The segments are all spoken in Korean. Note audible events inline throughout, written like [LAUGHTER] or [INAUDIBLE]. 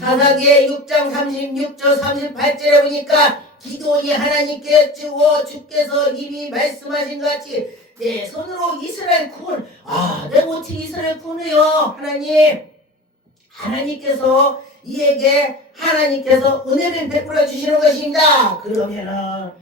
사사기의 6장 36절 38절에 보니까 기도이 하나님께 주어 주께서 이미 말씀하신 것 같이 내 손으로 이스라엘 군을 아 내가 어떻게 이스라엘 군을요 하나님. 하나님께서 이에게 하나님께서 은혜를 베풀어 주시는 것입니다. 그러면은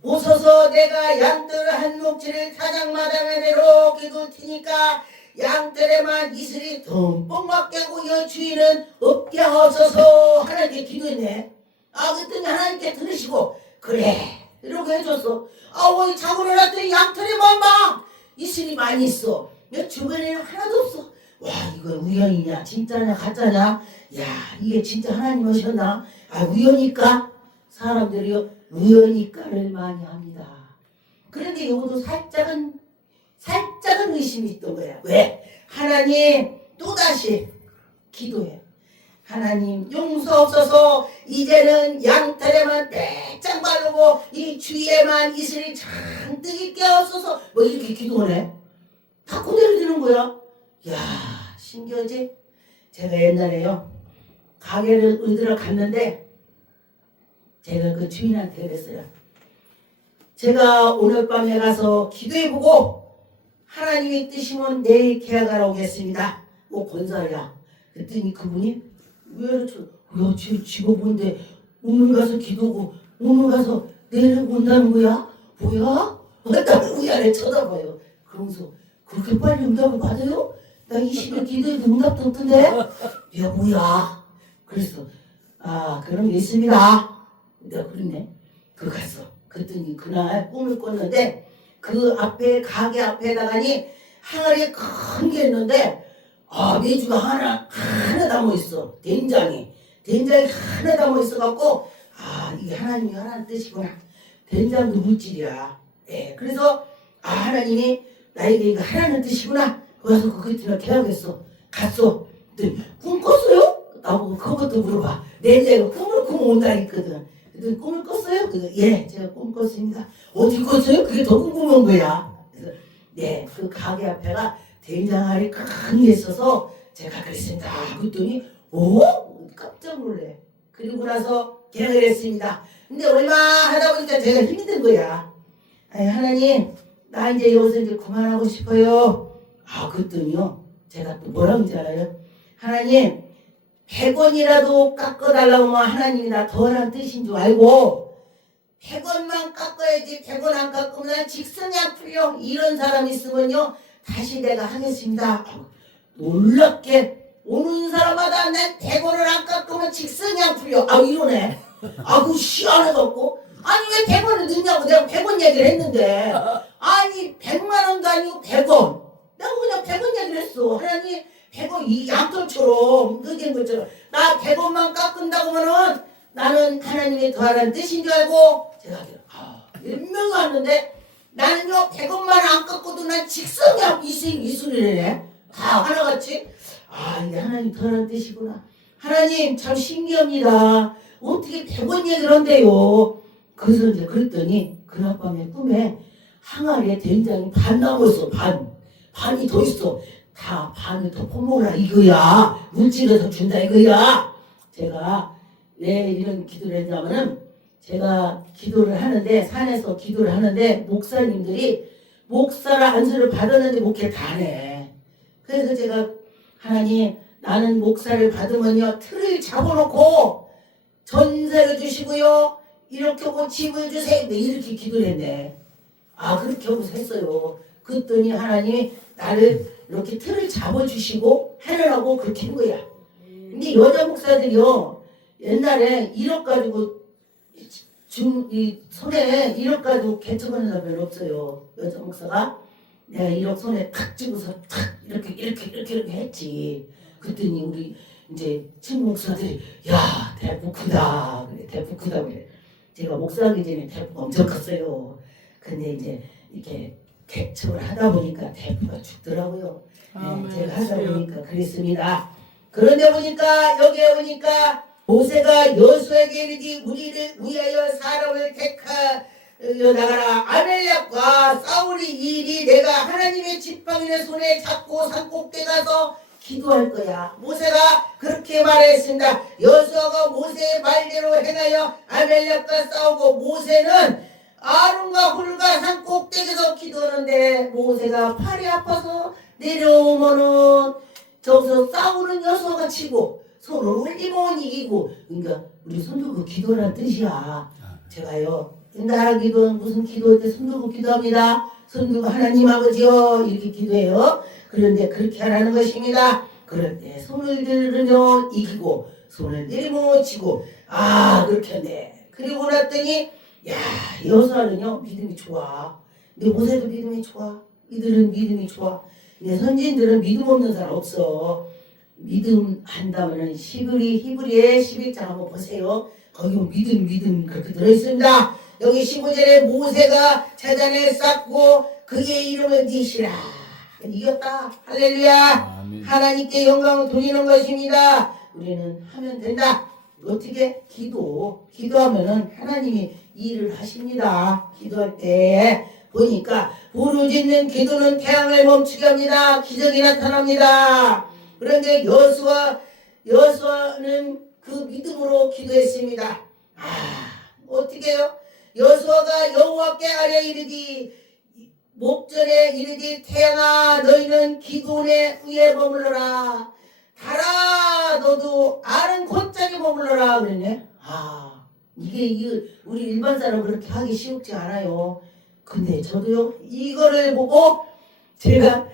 오소서 내가 양들 한 몫을 타작마당에 내로 기도 티니까 양들에만 이슬이 듬뿍 맡겨고 여 주인은 없게 하옵소서. 하나님께 기도했네. 아 그랬더니 하나님께 들으시고 그래. 이러고 해줬어. 아왜 자고 일어났더니 양털에만 막 이슬이 많이 있어. 내 주변에는 하나도 없어. 와 이거 우연이냐? 진짜냐? 가짜냐? 야 이게 진짜 하나님 오셨나? 아 우연일까? 사람들이요 우연일까를 많이 합니다. 그런데 여기도 살짝은 살짝은 의심이 있던 거야 왜 하나님 또다시 기도해 하나님 용서 없어서 이제는 양털에만 빼짝 바르고 이 주위에만 이슬이 잔뜩 있게 하소서 뭐 이렇게 기도를 해. 다 그대로 되는 거야. 야 신기하지? 제가 옛날에요 가게를 의들어 갔는데 제가 그 주인한테 그랬어요. 제가 오늘 밤에 가서 기도해보고 하나님이 뜻이면 내일 계약하러 오겠습니다. 뭐 권사야. 그랬더니 그분이 왜 저, 야, 지, 직업인데 오늘 가서 기도고 오늘 가서 내일 온다는 거야? 뭐야? 어떤 우야를 쳐다봐요. 그러면서 그렇게 빨리 응답을 받아요? 나 20일 기도해도 응답도 없던데? 야 뭐야? 그래서 아게 있습니다. 내가 그러네. 그 가서 그랬더니 그날 꿈을 꿨는데 그 앞에 가게 앞에다가니 항아리 큰게 있는데 아 메주가 하나 하나 담아 있어. 된장이. 된장이 하나 담아 있어 갖고 아 이게 하나님이 하나님 뜻이구나. 된장도 물질이야. 예 그래서 아 하나님이 나에게 이거 하나님 뜻이구나. 그래서 그 끝이나 계약했어. 갔어. 근데 꿈 꿨어요? 나보고 그것도 물어봐. 내가 꿈을 꾸면 온다 했거든 그랬더니 꿈을 꿨어요 그래서 예 제가 꿈 꿨습니다 어디 꿨어요 그게 더 궁금한 거야 그래서 네 그 가게 앞에가 된장알이 큰 게 있어서 제가 그랬습니다. 그랬더니 오 깜짝 놀래. 그리고 나서 계약을 했습니다. 근데 얼마 하다 보니까 제가 힘이 든 거야. 아니, 하나님 나 이제 여기서 이제 그만하고 싶어요. 아 그랬더니요 제가 또 뭐라고 지 알아요? 하나님 100원이라도 깎아달라고 하면 하나님이 나 더란 뜻인 줄 알고 100원만 깎아야지 100원 안 깎으면 풀려 이런 사람 있으면요 다시 내가 하겠습니다. 놀랍게 오는 사람마다 내 100원을 안 깎으면 직성이 풀려. 아 이러네. 아그 시원해갖고 아니 왜 100원을 넣냐고 내가 100원 얘기를 했는데 아니 100만 원도 아니고 100원. 내가 그냥 100원 얘기를 했어. 하나님 100원 이 양털처럼 늦은 것처럼 나 100원만 깎은다고 하면은 나는 하나님의 더하라는 뜻인 줄 알고 제가 아, 일명하는데 나는요 100원만 안 깎고도 난 직성이야 이승 이술이네 다 하나같이? 아 이게 하나님 더하는 뜻이구나. 하나님 참 신기합니다. 어떻게 100원 얘기를 한대요? 그래서 이제 그랬더니 그날 밤에 꿈에 항아리에 된장이 반 남았어 반. 반이 더 있어 다 반을 더 퍼먹으라 이거야 물질을 더 준다 이거야 제가 왜 이런 기도를 했냐면은 제가 기도를 하는데 산에서 기도를 하는데 목사님들이 목사라 안수를 받았는데 목회 다 해. 그래서 제가 하나님 나는 목사를 받으면요 틀을 잡아놓고 전세를 주시고요 이렇게 하고 집을 주세요 네, 이렇게 기도를 했네. 아 그렇게 하고 했어요. 그랬더니 하나님이 나를 이렇게 틀을 잡아주시고 해내라고 그렇게 한 거야. 근데 여자 목사들이요 옛날에 1억 가지고 지금 이 손에 1억 가지고 개척하는 사람 별로 없어요. 여자 목사가 내가 1억 손에 탁 쥐고서 탁 이렇게 이렇게 이렇게 이렇게 했지. 그랬더니 우리 이제 친구 목사들이 야 대포 크다 그래 대포 크다 그래. 제가 목사하기 전에 대포가 엄청 컸어요. 근데 이제 이렇게 개척을 하다 보니까 대포가 죽더라고요. 네, 제가 하다 보니까 그랬습니다. 그런데 보니까 여기에 오니까 모세가 여수에게 이르기 우리를 위하여 사람을 택하여 나가라 아멜렉과 싸우리 일이 내가 하나님의 지팡이의 손에 잡고 산꼭대 가서 기도할 거야. 모세가 그렇게 말했습니다. 여수아가 모세의 말대로 행하여 아멜렉과 싸우고 모세는 아론과 훌과 산 꼭대기에서 기도하는데 모세가 팔이 아파서 내려오면은 저기서 싸우는 여수아가 치고 손을 올리면 이기고 그러니까 우리 손들고 기도란 뜻이야. 제가요 나라 기도는 무슨 기도할 때 손들고 기도합니다. 손들고 하나님 아버지요 이렇게 기도해요. 그런데 그렇게 하라는 것입니다. 그럴 때 손을 들으면 이기고 손을 내리면 지고 아 그렇게 한대. 그리고 났더니 야 여수아는요 믿음이 좋아. 근데 모세도 믿음이 좋아. 이들은 믿음이 좋아. 근데 선진들은 믿음 없는 사람 없어. 믿음 한다면은 히브리 히브리의 11장 한번 보세요. 거기 믿음 믿음 그렇게 들어있습니다. 여기 15절에 모세가 재단을 쌓고 그의 이름을 니시라 이겼다 할렐루야 아멘. 하나님께 영광을 돌리는 것입니다. 우리는 하면 된다. 어떻게 기도 기도하면은 하나님이 일을 하십니다. 기도할 때 보니까 부르짖는 기도는 태양을 멈추게 합니다. 기적이 나타납니다. 그런데 여수와 여수와는 그 믿음으로 기도했습니다. 아 어떻게요? 여수아가 여호와께 아뢰 이르기 목전에 이르기 태양아 너희는 기도원의 위에 머물러라 달아 너도 아는 곧장에 머물러라 그랬네 아 이게 이 우리 일반 사람 그렇게 하기 쉽지 않아요 근데 저도요 이거를 보고 제가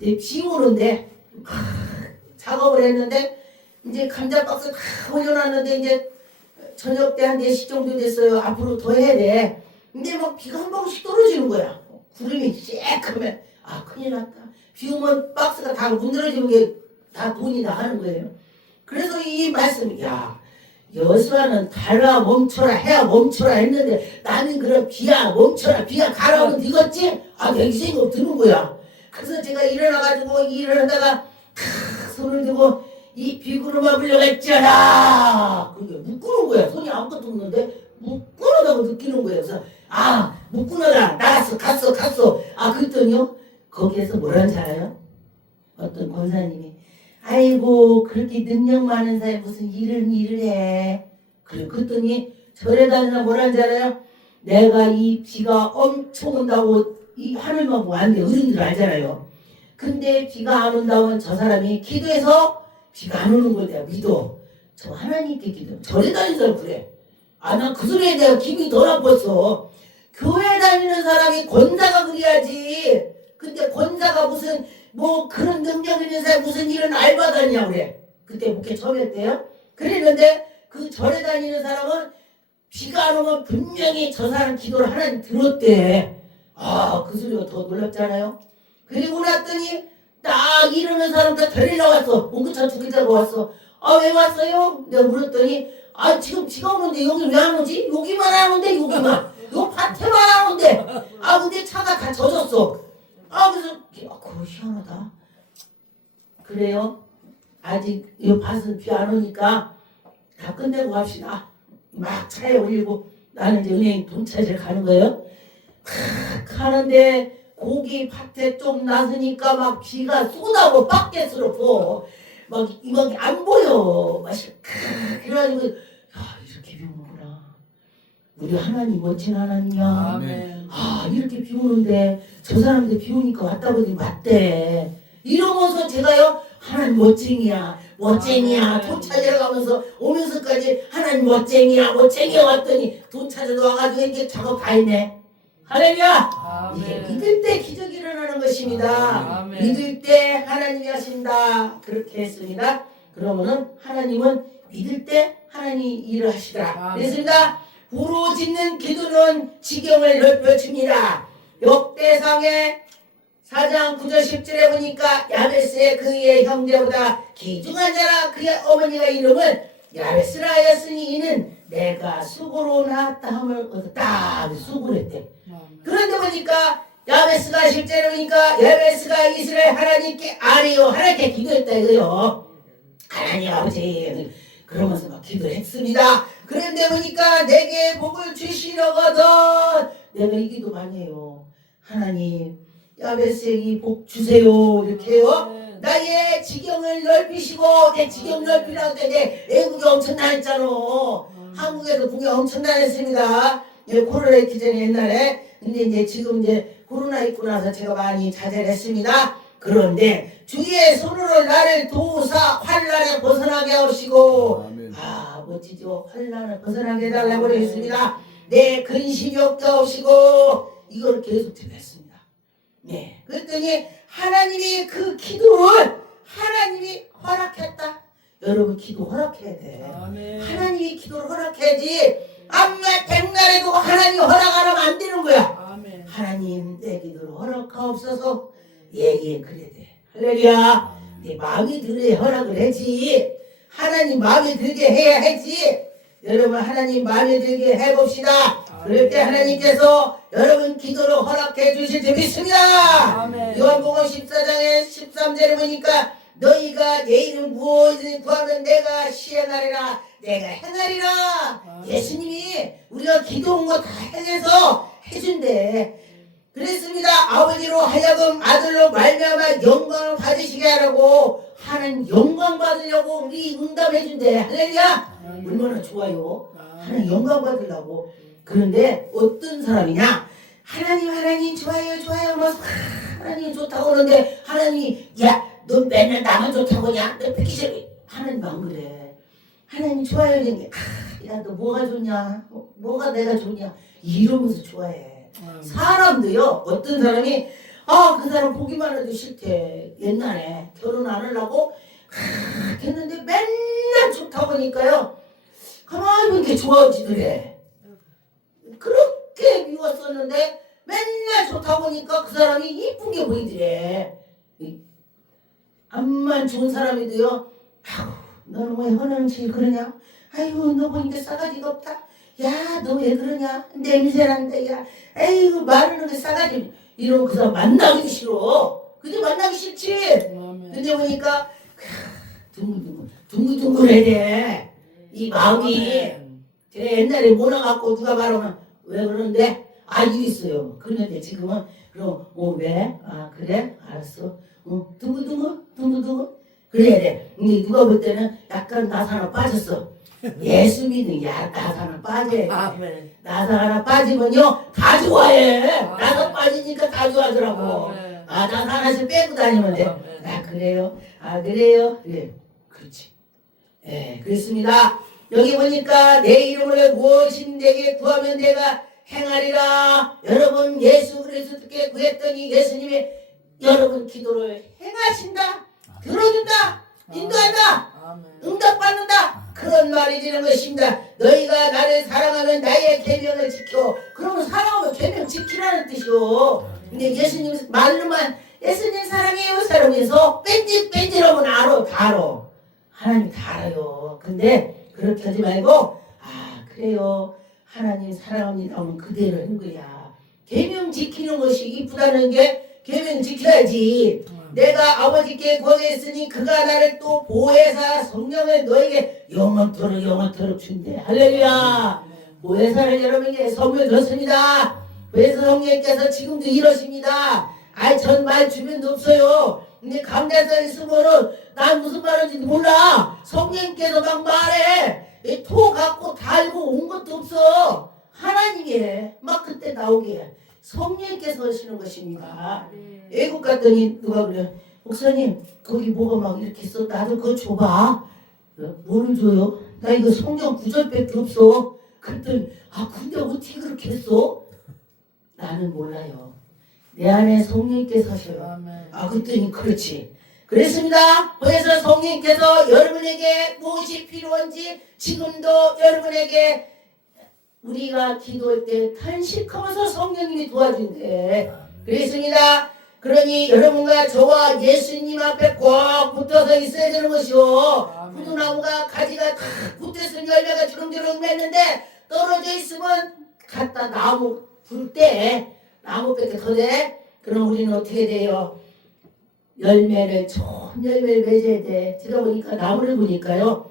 이제 비 오는데 작업을 했는데 이제 감자 박스 다 올려놨는데 이제 저녁 때 한 4시 정도 됐어요. 앞으로 더 해야 돼. 근데 막 비가 한 방울씩 떨어지는 거야. 구름이 쬐크면 아 큰일 났다. 비 오면 박스가 다 문드러지는 게 다 돈이 나가는 거예요. 그래서 이 말씀, 야 여수아는 달아 멈춰라 해야 멈춰라 했는데 나는 그럼 비야 멈춰라 비야 가라면 되겠지? 아 생각 드는 거야. 그래서 제가 일어나가지고 일을 하다가 크, 손을 들고 이 비구름아 불려갔잖아. 그게 묶는 거야. 손이 아무것도 없는데 묶는다고 느끼는 거예요. 그래서 아 묶는다. 나갔어, 갔어, 갔어. 아 그랬더니요 거기에서 뭐라는지 알아요? 어떤 권사님이 아이고 그렇게 능력 많은 사람이 무슨 일을 일을 해. 그랬더니 절에 다니나 뭐라는지 알아요? 내가 이 비가 엄청 온다고 이 하늘만 돼. 어른들 알잖아요. 근데 비가 안 온다면 저 사람이 기도해서 비가 안 오는 걸 내가 믿어. 저 하나님께 기도. 절에 다니는 사람 그래. 아, 난 그 소리에 내가 기분이 더 나빴어. 교회 다니는 사람이 권사가 그래야지. 근데 권사가 무슨 뭐 그런 능력 있는 사람 무슨 일은 알바 다니냐 그래. 그때 목회 처음 했대요. 그랬는데 그 절에 다니는 사람은 비가 안 오면 분명히 저 사람 기도를 하나님 들었대. 아, 그 소리가 더 놀랍잖아요. 그리고 났더니 딱 이러는 사람들 데리러 왔어. 옹구차 죽이자고 왔어. 아, 왜 왔어요? 내가 물었더니 아, 지금 비가 오는데 여기 왜 안 오지? 여기만 안 오는데 여기만. 요 밭에만 안 오는데. 아, 근데 차가 다 젖었어. 아, 그래서 아, 그거 희한하다. 그래요? 아직 이 밭은 비 안 오니까 다 끝내고 갑시다. 막 차에 올리고 나는 이제 은행 돈 찾으러 가는 거예요. 크, 가는데 고기 밭에 좀 나서니까 막 비가 쏟아고 밖에서로 보. 막 이막 안 보여. 막 크, 그래가지고 야 이렇게 비 오는구나. 우리 하나님 멋진 하나님이야. 아멘. 아 이렇게 비 오는데 저 사람들 비 오니까 왔다 보니 맞대. 이러면서 제가요 하나님 멋쟁이야 멋쟁이야. 돈 찾으러 가면서 오면서까지 하나님 멋쟁이야 멋쟁이야 왔더니 돈 찾으러 와가지고 이제 작업 다 했네. 할렐루야. 이게. 믿을 때 기적이 일어나는 것입니다. 아멘. 믿을 때 하나님이 하신다. 그렇게 했습니다. 그러면은 하나님은 믿을 때 하나님이 일을 하시더라. 아멘. 그랬습니다. 부르짖는 기도는 지경을 넓혀줍니다. 역대상의 4장 9절 10절에 보니까 야베스의 그의 형제보다 기중한 자라. 그의 어머니가 이름을 야베스라 하였으니 이는 내가 수고로 낳았다 함을 얻었다. 수고를 했대. 그런데 보니까 야베스가 실제로 보니까 야베스가 이스라엘 하나님께 아뢰요 하나님께 기도했다 이거요. 하나님 아버지 그러면서 막 기도했습니다. 그런데 보니까 내게 복을 주시려거든 내가 이 기도 많이 해요 하나님 야베스에게 복 주세요 이렇게 해요 나의 지경을 넓히시고 내 지경 넓히라고 내 애국이 엄청나 했잖아. 한국에도 국이 엄청나 했습니다. 예, 코로나 있기 전에 옛날에 근데 이제 지금 이제 코로나 있고 나서 제가 많이 자제를 했습니다. 그런데 주의 손으로 나를 도우사 환란에 벗어나게 하시고 아멘. 아 멋지죠 환란을 벗어나게 해달라고 그랬습니다. 내 근심이 없게 하시고 이걸 계속 드렸습니다. 네 그랬더니 하나님이 그 기도를 하나님이 허락했다. 여러분 기도 허락해야 돼. 아멘. 하나님이 기도를 허락해야지 암만 백날에도 하나님 허락 안 하면 안 되는 거야. 하나님 내 기도를 허락하옵소서. 예예 그래 돼. 할렐루야. 내 마음이 들어야 허락을 하지. 하나님 마음에 들게 해야 하지. 여러분 하나님 마음에 들게 해봅시다. 그럴 때 하나님께서 여러분 기도를 허락해 주실 줄 믿습니다. 아멘. 요한복음 14장의 13절에 보니까 너희가 내 이름 무엇을 구하면 내가 시행하리라 내가 행하리라. 예수님이 우리가 기도한 거다 행해서 해준대. 그랬습니다. 아버지로 하여금 아들로 말미암아 영광을 받으시게 하라고 하는 영광 받으려고 우리 응답해 준대. 할렐루야. 얼마나 좋아요. 하나님 영광 받으려고 그런데 어떤 사람이냐? 하나님 하나님 좋아요 좋아요. 막 하나님 좋다고 그러는데 하나님이 야너 맨날 나만 좋다고 하냐 너 듣기 싫어 하나님 안 그래. 하나님 좋아요. 이러니 야너 뭐가 좋냐? 어, 뭐가 내가 좋냐? 이러면서 좋아해. 사람도요 어떤 사람이 아 그 사람 보기만 해도 싫대. 옛날에 결혼 안 하려고 하, 했는데 맨날 좋다고 하니까요. 가만히 보니까 좋아지더래 그렇게 미웠었는데 맨날 좋다고 하니까 그 사람이 이쁜 게 보이더래. 이- 암만 좋은 사람이도요? 아우 너는 왜 허는지 그러냐? 아이고 너 보니까 싸가지가 없다. 야 너 왜 그러냐? 냄새난다 야. 에이구 말하는 게 싸가지 이러면 그 사람 만나기 싫어. 근데 만나기 싫지? 근데 보니까 크, 둥글둥글 둥글둥글해 돼이 마음이. 제가 옛날에 모나갖고 누가 말하면 왜 그러는데 알고 있어요. 그런데 지금은 그럼 어 왜? 아 그래? 알았어. 어 둥글둥글 둥글둥글 그래야 돼. 근데 누가 볼 때는 약간 나사 하나 빠졌어. [LAUGHS] 예수 믿는 야 나사 하나 빠져야 돼. 아멘. 나사 하나 빠지면요 다 좋아해. 아, 나사 네. 빠지니까 다 좋아하더라고. 아멘. 아 나사 하나씩 빼고 다니면 돼. 아멘. 아 그래요? 아 그래요? 그래 그렇지 예 그렇습니다 여기 보니까 내 이름으로 무엇인 내게 구하면 내가 행하리라. 여러분 예수 그리스도께 구했더니 예수님이 여러분 기도를 행하신다 들어준다 인도한다 아멘. 응답받는다. 그런 말이 되는 것입니다. 너희가 나를 사랑하면 나의 계명을 지켜. 그러면 사랑하면 계명 지키라는 뜻이요. 근데 예수님 말로만 예수님 사랑해요? 사랑해서 뺀질 뺀질하면 알아 다 알아. 하나님 다 알아요. 근데 그렇게 하지 말고 아 그래요. 하나님 사랑합니다. 하면 그대로 한 거야. 계명 지키는 것이 이쁘다는 게 계명 지켜야지. 내가 아버지께 구하겠으니 그가 나를 또 보혜사 성령을 너에게 영원토록 영원토록 준대. 할렐루야. 보혜사를 여러분에게 선물 줬습니다. 그래서 성령께서 지금도 이러십니다. 아이 전 말 주변도 없어요. 근데 감자살 있으면은 난 무슨 말인지도 몰라. 성령께서 막 말해 이토 갖고 달고 온 것도 없어. 하나님이 해. 막 그때 나오게 성령께서 하시는 것입니다. 애국 갔더니 누가 그래? 목사님 거기 뭐가 막 이렇게 있어? 나도 그거 줘봐. 어, 뭐를 줘요? 나 이거 성경 구절밖에 없어. 그랬더니 아 근데 어떻게 그렇게 했어? 나는 몰라요. 내 안에 성령께서 하셔요. 아 그랬더니 그렇지 그랬습니다 그래서 성령께서 여러분에게 무엇이 필요한지 지금도 여러분에게 우리가 기도할 때 탄식하면서 성령님이 도와준대 그랬습니다. 그러니 여러분과 저와 예수님 앞에 꼭 붙어서 있어야 되는. 아멘. 부두나무가 가지가 다 붙어있으면 열매가 주렁주렁 맺는데 떨어져 있으면 갖다 나무 불 때 나무밖에 더 돼. 그럼 우리는 어떻게 돼요? 열매를 좋은 열매를 맺어야 돼. 제가 보니까 나무를 보니까요.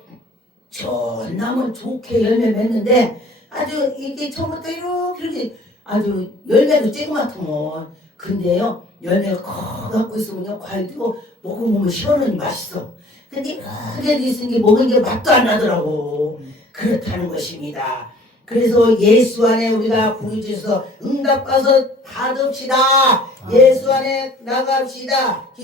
좋은 나무 좋게 열매 맺는데 아주 이게 처음부터 이렇게 이렇게 아주 열매도 쬐그맣더만 근데요 열매가 커 갖고 있으면요 과일도 먹어보면 시원하니 맛있어. 근데 그게도 있은 게 먹은 게 맛도 안 나더라고. 그렇다는 것입니다. 그래서 예수 안에 우리가 부르짖어서 응답 가서 받읍시다. 예수 안에 나갑시다.